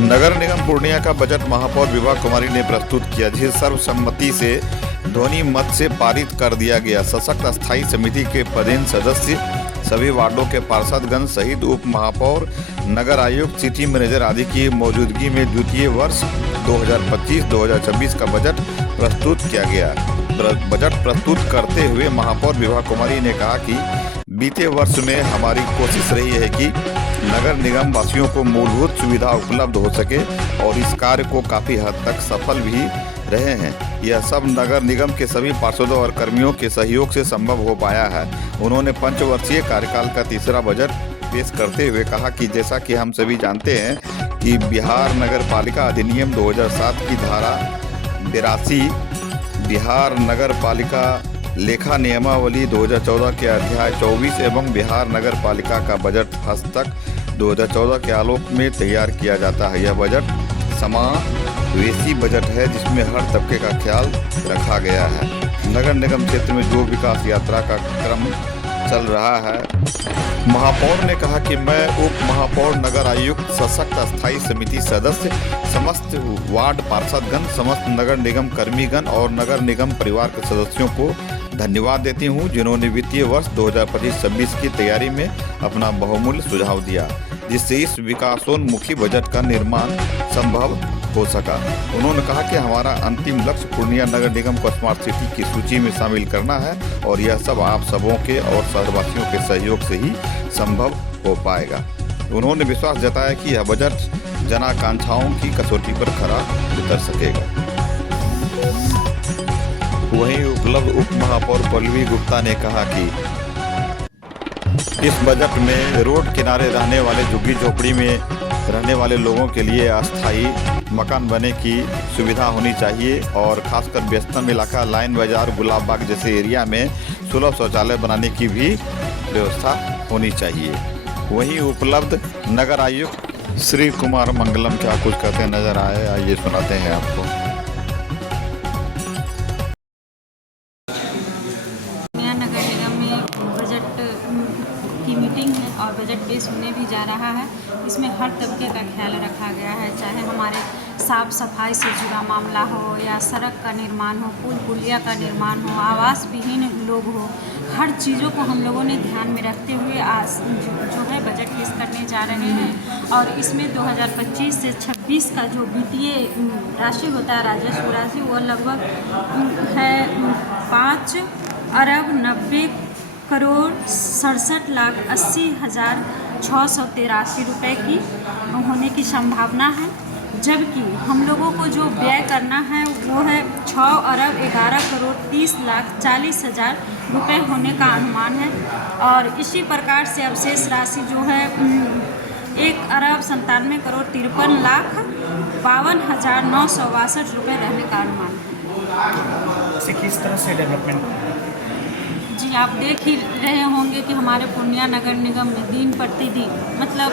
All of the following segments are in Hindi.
नगर निगम पूर्णिया का बजट महापौर विभा कुमारी ने प्रस्तुत किया, जिसे सर्वसम्मति से ध्वनि मत से पारित कर दिया गया। सशक्त स्थायी समिति के पदेन सदस्य, सभी वार्डों के पार्षदगण सहित उप महापौर, नगर आयुक्त, सिटी मैनेजर आदि की मौजूदगी में द्वितीय वर्ष 2025-2026 का बजट प्रस्तुत किया गया। बजट प्रस्तुत करते हुए महापौर विभा कुमारी ने कहा कि बीते वर्ष में हमारी कोशिश रही है कि नगर निगम वासियों को मूलभूत सुविधा उपलब्ध हो सके और इस कार्य को काफ़ी हद तक सफल भी रहे हैं। यह सब नगर निगम के सभी पार्षदों और कर्मियों के सहयोग से संभव हो पाया है। उन्होंने पंचवर्षीय कार्यकाल का तीसरा बजट पेश करते हुए कहा कि जैसा कि हम सभी जानते हैं कि बिहार नगर पालिका अधिनियम 2007 की धारा 82, बिहार नगर पालिका लेखा नियमावली 2014 के अध्याय 24 एवं बिहार नगर पालिका का बजट हस्तक 2014 के आलोक में तैयार किया जाता है। यह बजट समावेशी बजट है जिसमें हर तबके का ख्याल रखा गया है। नगर निगम क्षेत्र में जो विकास यात्रा का क्रम चल रहा है, महापौर ने कहा कि मैं उप महापौर, नगर आयुक्त, सशक्त स्थायी समिति सदस्य, समस्त वार्ड पार्षदगण, समस्त नगर निगम कर्मीगण और नगर निगम परिवार के सदस्यों को धन्यवाद देती हूं, जिन्होंने वित्तीय वर्ष 2025-26 की तैयारी में अपना बहुमूल्य सुझाव दिया, जिससे इस विकासोन्मुखी बजट का निर्माण संभव हो सका। उन्होंने कहा कि हमारा अंतिम लक्ष्य पूर्णिया नगर निगम को स्मार्ट सिटी की सूची में शामिल करना है और यह सब आप सबों के और शहरवासियों के सहयोग से ही संभव हो पाएगा। उन्होंने विश्वास जताया कि यह बजट जनाकांक्षाओं की कसौटी पर खरा उतर सकेगा। वहीं उपलब्ध उप महापौर पल्लवी गुप्ता ने कहा कि इस बजट में रोड किनारे रहने वाले झुग्गी झोपड़ी में रहने वाले लोगों के लिए अस्थायी मकान बनने की सुविधा होनी चाहिए और खासकर व्यस्तम इलाका, लाइन बाजार, गुलाब बाग जैसे एरिया में सुलभ शौचालय बनाने की भी व्यवस्था होनी चाहिए। वहीं उपलब्ध नगर आयुक्त श्री कुमार मंगलम क्या कुछ कहते नजर आए, आइए सुनाते हैं आपको। नगर निगम में बजट की मीटिंग है और बजट पेश होने भी जा रहा है। इसमें हर तबके का ख्याल रखा गया है, चाहे हमारे साफ सफाई से जुड़ा मामला हो या सड़क का निर्माण हो, पुल पुलिया का निर्माण हो, आवास विहीन लोग हो, हर चीज़ों को हम लोगों ने ध्यान में रखते हुए आज जो है बजट पेश करने जा रहे हैं। और इसमें 2025 से 26 का जो वित्तीय राशि होता है, राजस्व राशि, वो लगभग है 5 अरब 90 करोड़ 67,80,683 रुपये की होने की संभावना है। जबकि हम लोगों को जो व्यय करना है वो है 6 अरब 11 करोड़ 30,40,000 रुपये होने का अनुमान है। और इसी प्रकार से अवशेष राशि जो है 1 अरब 97 करोड़ 53,52,962 रुपये रहने का अनुमान है। इसे किस तरह से डेवलपमेंट? जी, आप देख ही रहे होंगे कि हमारे पूर्णिया नगर निगम में दिन प्रतिदिन मतलब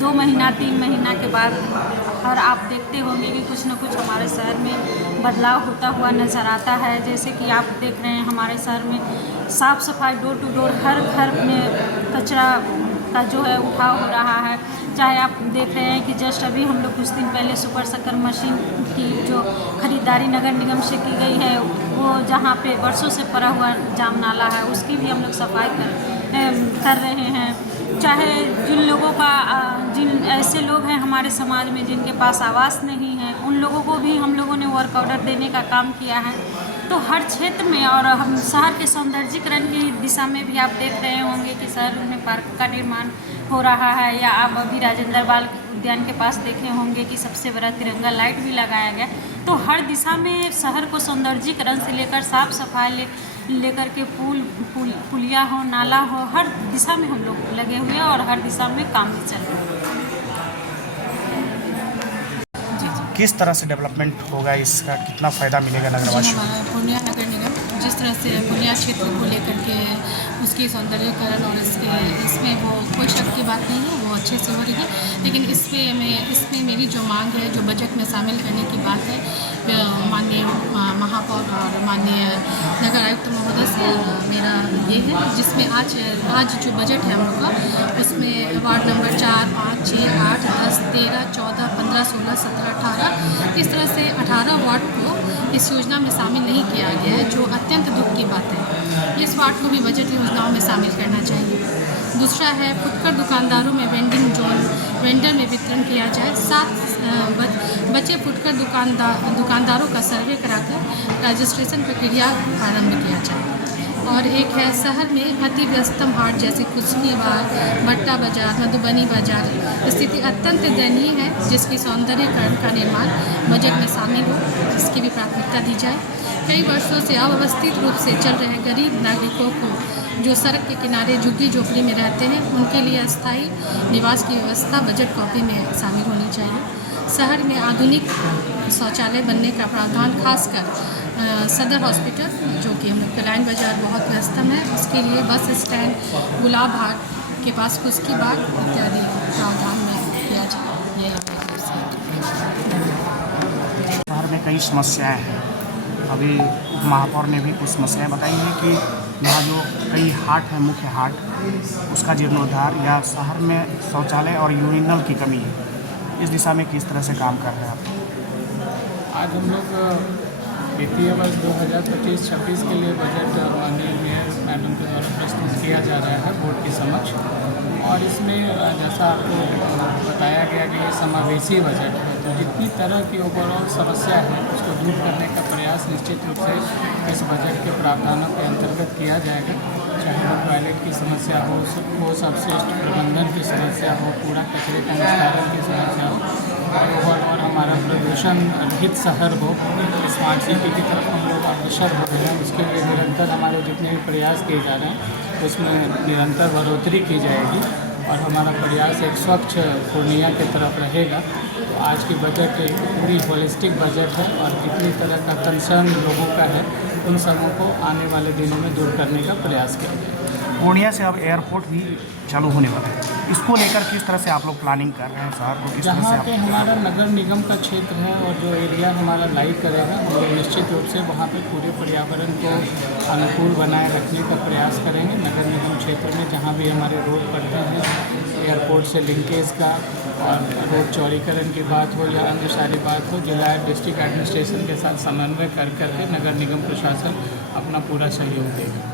2 महीना 3 महीना के बाद और आप देखते होंगे कि कुछ न कुछ हमारे शहर में बदलाव होता हुआ नज़र आता है। जैसे कि आप देख रहे हैं हमारे शहर में साफ़ सफाई डोर टू डोर हर घर में कचरा का जो है उठाव हो रहा है। चाहे आप देख रहे हैं कि जस्ट अभी हम लोग कुछ दिन पहले सुपर शक्कर मशीन की जो खरीदारी नगर निगम से की गई है, वो जहाँ पे वर्षों से पड़ा हुआ जाम नाला है उसकी भी हम लोग सफाई कर रहे हैं। चाहे जिन लोगों का जिन ऐसे लोग हैं हमारे समाज में जिनके पास आवास नहीं है, उन लोगों को भी हम लोगों ने वर्क ऑर्डर देने का काम किया है। तो हर क्षेत्र में और हम शहर के सौंदर्यीकरण की दिशा में भी आप देख रहे होंगे कि शहर में पार्क का निर्माण हो रहा है, या आप अभी राजेंद्र बाल उद्यान के पास देखे होंगे कि सबसे बड़ा तिरंगा लाइट भी लगाया गया। तो हर दिशा में शहर को सौंदर्यीकरण से लेकर साफ सफाई लेकर के पुलिया हो, नाला हो, हर दिशा में हम लोग लगे हुए हैं और हर दिशा में काम भी चल रहा है। किस तरह से डेवलपमेंट होगा, इसका कितना फ़ायदा मिलेगा नगरवासियों को? पूर्णिया नगर निगम जिस तरह से पूर्णिया क्षेत्र को लेकर के उसकी सौंदर्यीकरण और इसमें वो कोई शक की बात नहीं है, वो अच्छे से हो रही है। लेकिन इसमें मेरी जो मांग है, जो बजट में शामिल करने की बात है, माननीय महापौर और माननीय नगर आयुक्त महोदय से मेरा ये है, जिसमें आज जो बजट है हम लोग का, उसमें वार्ड नंबर 4, 5, 6, 8, 10, 13, 14, 15, 16, 17, 18 इस तरह से 18 वार्ड को इस योजना में शामिल नहीं किया गया है, जो अत्यंत दुख की बात है। इस वार्ड को भी बजट योजनाओं में शामिल करना चाहिए। दूसरा है फुटकर दुकानदारों में वेंडिंग जोन वेंडर में वितरण किया जाए। 7 बचे फुटकर दुकानदारों का सर्वे कराकर रजिस्ट्रेशन प्रक्रिया प्रारंभ किया जाए। और एक है शहर में अति व्यस्तम हाट जैसे कुसमी बाग, भट्टा बाजार, मधुबनी बाजार स्थिति अत्यंत दयनीय है, जिसकी सौंदर्यीकरण का निर्माण बजट में शामिल हो, इसकी भी प्राथमिकता दी जाए। कई वर्षों से अव्यवस्थित रूप से चल रहे गरीब नागरिकों को जो सड़क के किनारे झुग्गी झोपड़ी में रहते हैं, उनके लिए अस्थायी निवास की व्यवस्था बजट कॉपी में शामिल होनी चाहिए। शहर में आधुनिक शौचालय बनने का प्रावधान खासकर सदर हॉस्पिटल, जो कि हम लोग लाइन बाज़ार बहुत व्यस्तम है, उसके लिए बस स्टैंड, गुलाब हाट के पास कुस्की बाग इत्यादि प्रावधान में किया जाए। शहर में कई समस्याएं हैं। अभी महापौर ने भी कुछ समस्याएं बताई हैं कि यहाँ जो कई हाट हैं, मुख्य हाट, उसका जीर्णोद्धार या शहर में शौचालय और यूरिनल की कमी है। इस दिशा में किस तरह से काम कर रहे हैं आप? आज हम लोग वित्तीय वर्ष 2025-26 के लिए बजट माननीय मेयर मैडम के द्वारा प्रस्तुत किया जा रहा है बोर्ड के समक्ष। और इसमें जैसा आपको बताया गया कि ये समावेशी बजट है, तो जितनी तरह की ओवरऑल समस्या है उसको दूर करने का प्रयास निश्चित रूप से इस बजट के प्रावधानों के अंतर्गत किया जाएगा। चाहे वो टॉयलेट की समस्या हो, सबश्रेष्ठ प्रबंधन की समस्या हो, कूड़ा कचरे का निस्तारण की समस्या हो, और हमारा प्रदूषण रहित शहर हो, स्मार्ट सिटी की तरफ हम लोग अग्रसर हो रहे हैं। उसके लिए निरंतर हमारे जितने भी प्रयास किए जा रहे हैं उसमें निरंतर बढ़ोतरी की जाएगी और हमारा प्रयास एक स्वच्छ पूर्णिया की तरफ रहेगा। तो आज की बजट एक पूरी होलिस्टिक बजट है और जितनी तरह का कंसर्न लोगों का है उन सबों को आने वाले दिनों में दूर करने का प्रयास किया जाएगा। पूर्णिया से अब एयरपोर्ट भी चालू होने वाला है, इसको लेकर किस तरह से आप लोग प्लानिंग कर रहे हैं? शहर को किस तरह से जहाँ पे हमारा नगर निगम का क्षेत्र है और जो एरिया हमारा लाइक करेगा, हम लोग निश्चित रूप से वहाँ पे पूरे पर्यावरण को अनुकूल बनाए रखने का प्रयास करेंगे। नगर निगम क्षेत्र में जहाँ भी हमारे रोड पड़ते हैं, एयरपोर्ट से लिंकेज का और रोड चौड़ीकरण की बात हो या अन्य सारी बात हो, जिला डिस्ट्रिक्ट एडमिनिस्ट्रेशन के साथ समन्वय कर करके नगर निगम प्रशासन अपना पूरा सहयोग देगा।